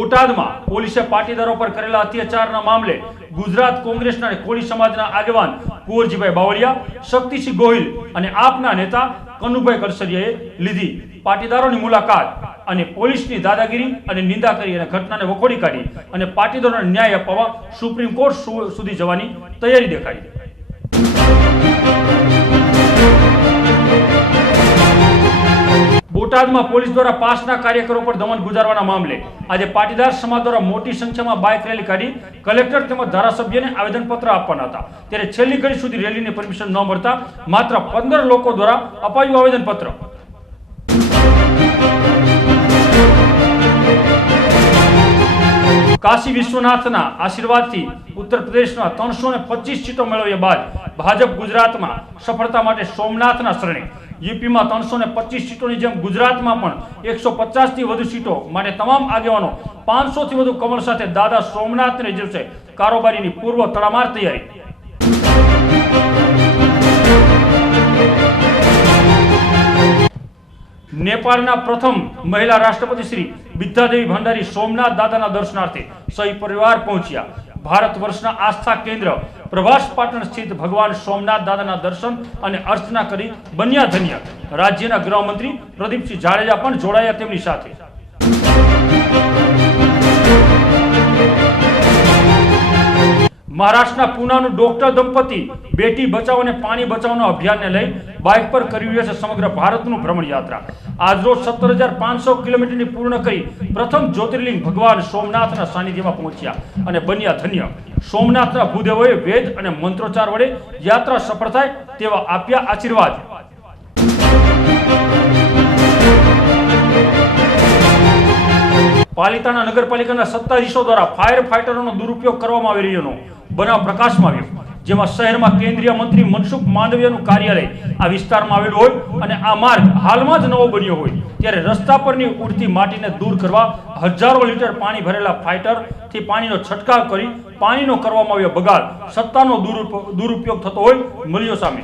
બોટાદમાં પોલીસે પાટીદારો પર કરેલા અત્યાચારના મામલે ગુજરાત કોંગ્રેસના અને કોળી સમાજના આગેવાન કુંવરજીભાઈ બાવળિયા, શક્તિસિંહ ગોહિલ અને આપના નેતા કનુભાઈ કરસરિયાએ લીધી. પાટીદારોની મુલાકાત અને પોલીસની દાદાગીરી અને નિંદા કરી અને ઘટનાને વખોડી કાઢી અને પાટીદારોને ન્યાય અપાવવા સુપ્રીમ કોર્ટ સુધી જવાની તૈયારી દેખાડી. બોટાદમાં પોલીસ દ્વારા પાસના કાર્યકરો પર દમન ગુજારવાના મામલે આજે પાટીદાર સમાજ દ્વારા મોટી સંખ્યામાં બાઇક રેલી કાઢી કલેક્ટર તેમજ ધારાસભ્યને આવેદનપત્ર આપવાના હતા. ત્યારે છેલ્લી ઘડી સુધી રેલીને પરમિશન ન મળતા માત્ર પંદર લોકો દ્વારા અપાયું આવેદનપત્ર. કાશી વિશ્વનાથના આશીર્વાદથી ઉત્તર પ્રદેશમાં ત્રણસો ને પચીસ સીટો મેળવ્યા બાદ ભાજપ ગુજરાતમાં સફળતા માટે સોમનાથના શરણે યુપીમાં ત્રણસો ને પચીસ સીટોની જેમ ગુજરાતમાં પણ એકસો પચાસથી વધુ સીટો. માટે તમામ આગેવાનો પાંચસોથી વધુ કમળ સાથે દાદા સોમનાથને જીવશે કારોબારીની પૂર્વ તડામાર તૈયારી. નેપાળના પ્રથમ મહિલા રાષ્ટ્રપતિ શ્રી બિદ્ધાદેવી ભંડારી સોમનાથ દાદાના દર્શનાર્થે સહી પરિવાર પહોંચ્યા. ભારત વર્ષના આસ્થા કેન્દ્ર પ્રભાસ પાટણ સ્થિત ભગવાન સોમનાથ દાદાના દર્શન અને અર્ચના કરી બન્યા ધન્ય. રાજ્યના ગૃહમંત્રી પ્રદીપસિંહ જાડેજા પણ જોડાયા તેમની સાથે. મહારાષ્ટ્રના પુનાનું ડોક્ટર દંપતી બેટી બચાવો અને પાણી બચાવના અભિયાનને લઈ બાઇક પર કરી રહ્યા છે સમગ્ર ભારતનું ભ્રમણ યાત્રા. આજરોજ સત્તર હજાર પાંચસો કિલોમીટરની પૂર્ણ કરી પ્રથમ જ્યોતિર્લિંગ ભગવાન સોમનાથના સાનિધ્યમાં પહોંચ્યા અને બન્યા ધન્ય. સોમનાથના ભૂદેવોએ વેદ અને મંત્રોચ્ચાર વડે યાત્રા સફળ થાય તેવા આપ્યા આશીર્વાદ. પાલિતાણા નગરપાલિકાના સત્તાધીશો દ્વારા ફાયર ફાઇટરોનો દુરુપયોગ કરવામાં આવી રહ્યોનો બનાવ પ્રકાશમાં આવ્યો. જેમાં શહેરમાં કેન્દ્રીય મંત્રી મનસુખ માંડવિયાનું કાર્યાલય આ વિસ્તારમાં આવેલું હોય અને આ માર્ગ હાલમાં જ નવો બન્યો હોય, ત્યારે રસ્તા પરની ઉડતી માટીને દૂર કરવા હજારો લીટર પાણી ભરેલા ફાઇટરથી પાણીનો છંટકાવ કરી પાણીનો કરવામાં આવ્યો બગાડ. સત્તાનો દુરુપ- દુરુપયોગ થતો હોય, મળ્યો સામે.